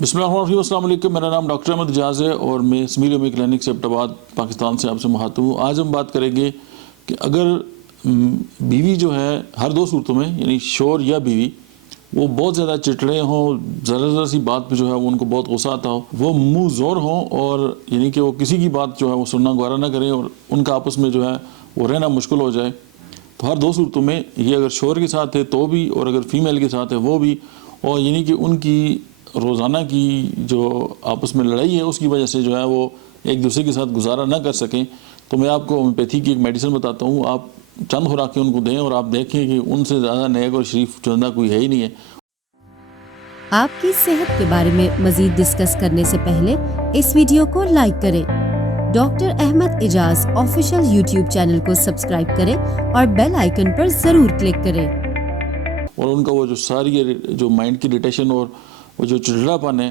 بسم اللہ الرحمن الرحیم، السلام علیکم۔ میرا نام ڈاکٹر احمد اجاز ہے اور میں اسمیل یومی کلینک سے ایبٹ آباد پاکستان سے آپ سے مخاطب ہوں۔ آج ہم بات کریں گے کہ اگر بیوی جو ہے ہر دو صورتوں میں، یعنی شوہر یا بیوی، وہ بہت زیادہ چڑچڑے ہوں، ذرا ذرا سی بات پہ جو ہے وہ ان کو بہت غصہ آتا ہو، وہ منہ زور ہوں اور یعنی کہ وہ کسی کی بات جو ہے وہ سننا گوارا نہ کریں اور ان کا آپس میں جو ہے وہ رہنا مشکل ہو جائے، تو ہر دو صورتوں میں یہ اگر شوہر کے ساتھ ہے تو بھی اور اگر فیمیل کے ساتھ ہے وہ بھی، اور یعنی کہ ان کی روزانہ کی جو آپس میں لڑائی ہے اس کی وجہ سے جو ہے وہ ایک دوسرے کے ساتھ گزارا نہ کر سکیں، تو میں آپ کو ہومیوپیتھی کی ایک میڈیسن بتاتا ہوں۔ آپ چند خوراکیں ان کو دیں اور آپ دیکھیں کہ ان سے زیادہ نیک اور شریف چندہ کوئی ہے ہی نہیں ہے۔ آپ کی صحت کے بارے میں مزید ڈسکس کرنے سے پہلے اس ویڈیو کو لائک کریں، ڈاکٹر احمد اجاز آفیشیل یوٹیوب چینل کو سبسکرائب کریں اور بیل آئیکن پر ضرور کلک کریں۔ اور ان کا وہ جو ساری جو مائنڈ کی اریٹیشن اور وہ جو چڑچڑا پن ہے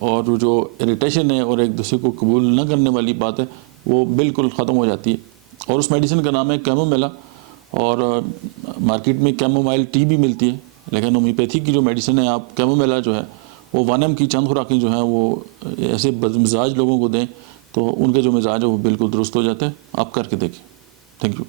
اور وہ جو اریٹیشن ہے اور ایک دوسرے کو قبول نہ کرنے والی بات ہے وہ بالکل ختم ہو جاتی ہے۔ اور اس میڈیسن کا نام ہے کیمومیلا، اور مارکیٹ میں کیمومائل ٹی بھی ملتی ہے، لیکن ہومیوپیتھی کی جو میڈیسن ہے آپ کیمومیلا جو ہے وہ 1 mg کی چند خوراکیں جو ہیں وہ ایسے بدمزاج لوگوں کو دیں تو ان کا جو مزاج ہے وہ بالکل درست ہو جاتا ہے۔ آپ کر کے دیکھیں۔ Thank you.